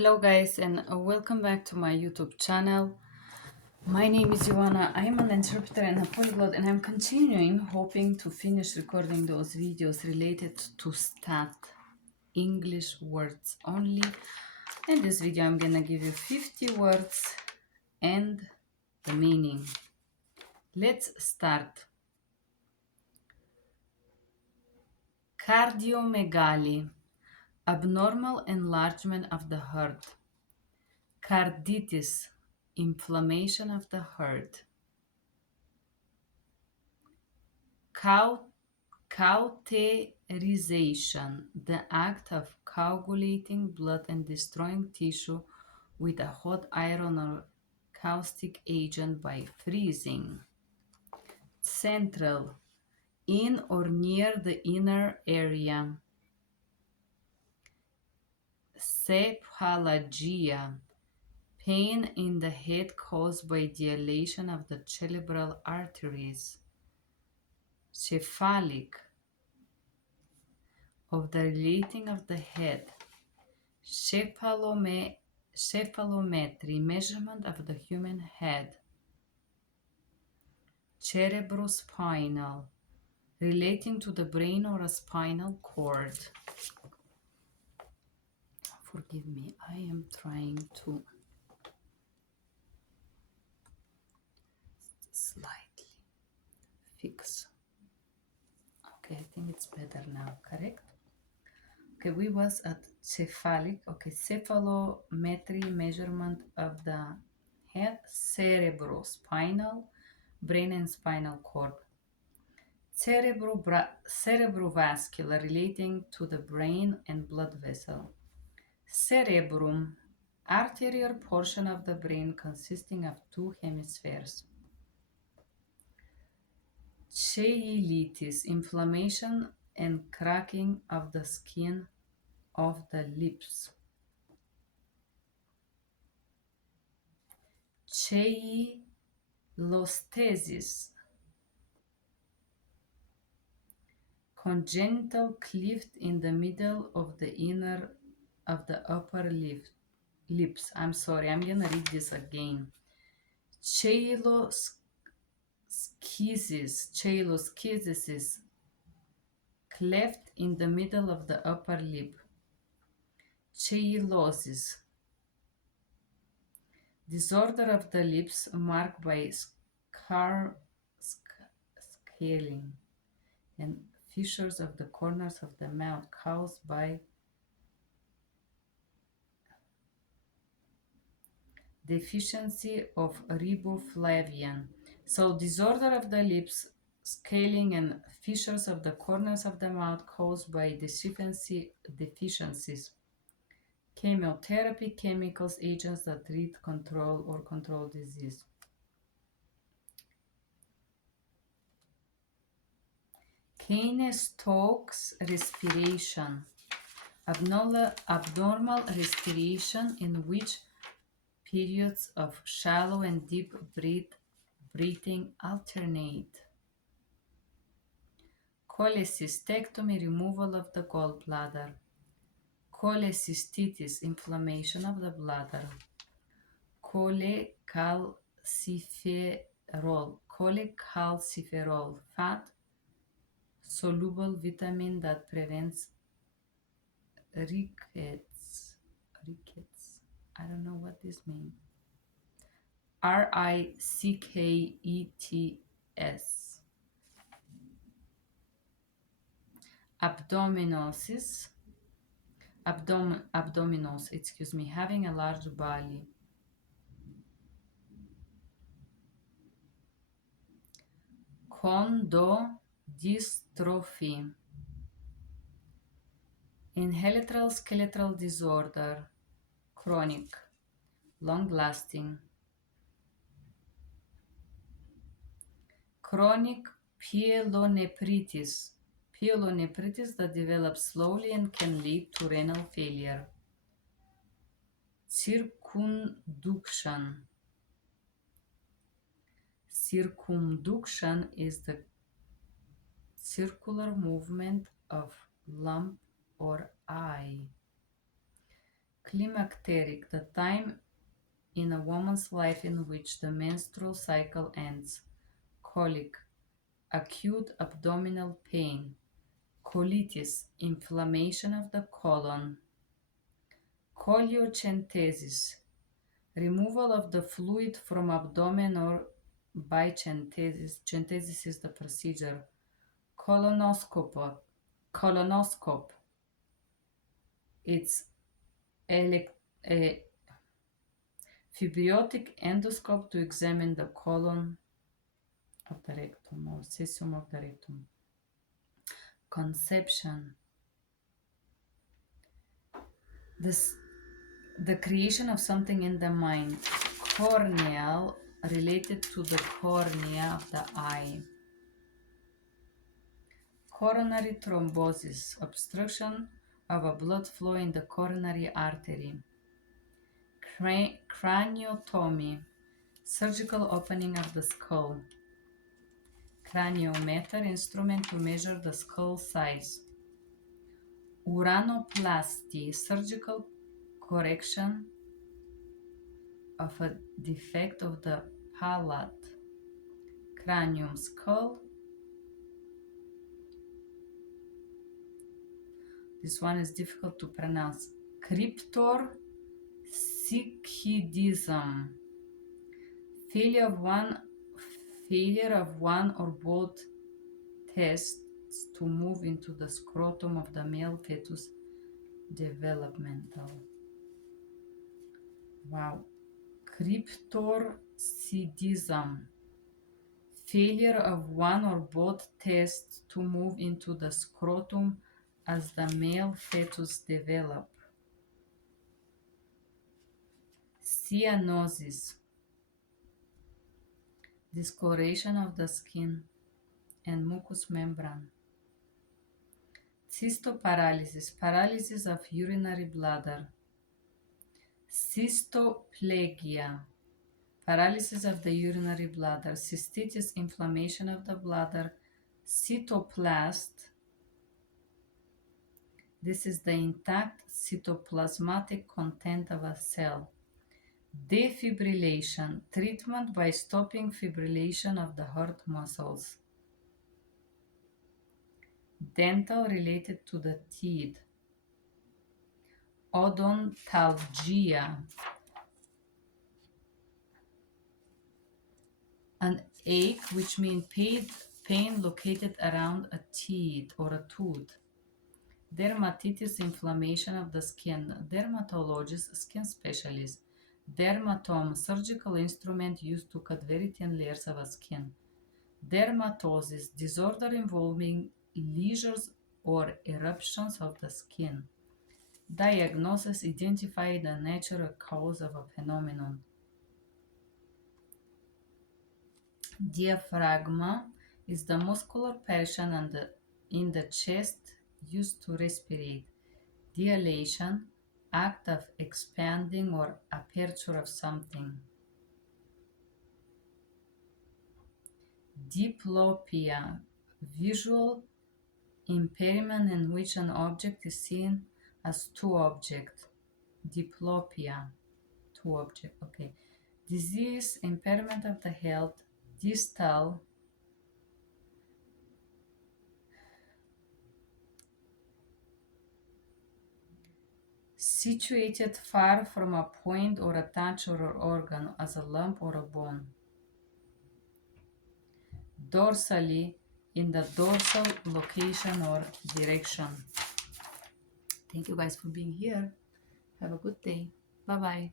Hello guys and welcome back to my YouTube channel. My name is Yoana. I'm an interpreter and a polyglot and I'm continuing hoping to finish recording those videos related to stat English words only. In this video I'm gonna give you 50 words and the meaning. Let's start. Cardiomegaly, abnormal enlargement of the heart. Carditis, inflammation of the heart. Cauterization, the act of coagulating blood and destroying tissue with a hot iron or caustic agent by freezing. Central, in or near the inner area. Cephalgia, pain in the head caused by dilation of the cerebral arteries. Cephalic, of the relating of the head. Cephalometry, measurement of the human head. Cerebrospinal, relating to the brain or a spinal cord. Forgive me, I am trying to slightly fix. Okay, I think it's better now, correct? Okay, we was at cephalic. Okay, cephalometry, measurement of the head. Cerebrospinal, brain and spinal cord. Cerebrovascular, relating to the brain and blood vessel. Cerebrum, arterial portion of the brain consisting of two hemispheres. Cheilitis, inflammation and cracking of the skin of the lips. Cheilostesis, congenital cleft in the middle of the upper lips. I'm sorry, I'm gonna read this again. Cheiloschisis, cleft in the middle of the upper lip. Cheilosis, disorder of the lips marked by scaling and fissures of the corners of the mouth caused by deficiency of riboflavin. So disorder of the lips, scaling and fissures of the corners of the mouth caused by deficiencies. Chemotherapy, chemicals, agents that treat, control disease. Kane-Stokes respiration, abnormal respiration in which periods of shallow and deep breathing alternate. Cholecystectomy, removal of the gallbladder. Cholecystitis, inflammation of the bladder. Cholecalciferol, fat soluble vitamin that prevents rickets. I don't know what this means. Rickets. Abdominosis, having a large belly. Chondrodystrophy, inhalational skeletal disorder, chronic, long-lasting. Chronic pyelonephritis, that develops slowly and can lead to renal failure. Circumduction is the circular movement of lump or eye. Climacteric, the time in a woman's life in which the menstrual cycle ends. Colic, acute abdominal pain. Colitis, inflammation of the colon. Coliocentesis, removal of the fluid from abdomen or by centesis. Centesis is the procedure. Colonoscope. It's a fibrotic endoscope to examine the colon of the rectum or cesium of the rectum. Conception. The creation of something in the mind. Corneal, related to the cornea of the eye. Coronary thrombosis, obstruction of a blood flow in the coronary artery. Craniotomy, surgical opening of the skull. Craniometer, instrument to measure the skull size. Uranoplasty, surgical correction of a defect of the palate. Cranium, skull. This one is difficult to pronounce. Cryptorchidism, failure of one or both tests to move into the scrotum of the male fetus. Developmental. Wow. Cryptorchidism, failure of one or both tests to move into the scrotum as the male fetus develop. Cyanosis, discoloration of the skin and mucous membrane. Cystoparalysis, paralysis of urinary bladder. Cystoplegia, paralysis of the urinary bladder. Cystitis, inflammation of the bladder. Cytoplast, this is the intact cytoplasmatic content of a cell. Defibrillation, treatment by stopping fibrillation of the heart muscles. Dental, related to the teeth. Odontalgia, an ache, which means pain located around a teeth or a tooth. Dermatitis, inflammation of the skin. Dermatologist, skin specialist. Dermatome, surgical instrument used to cut very thin layers of a skin. Dermatosis, disorder involving lesions or eruptions of the skin. Diagnosis, identify the natural cause of a phenomenon. Diaphragma is the muscular portion in the chest used to respirate. Dilation, act of expanding or aperture of something. Diplopia, visual impairment in which an object is seen as two objects. Diplopia, two objects, okay. Disease, impairment of the health. Distal, situated far from a point or a touch or an organ, as a lump or a bone. Dorsally, in the dorsal location or direction. Thank you guys for being here. Have a good day. Bye-bye.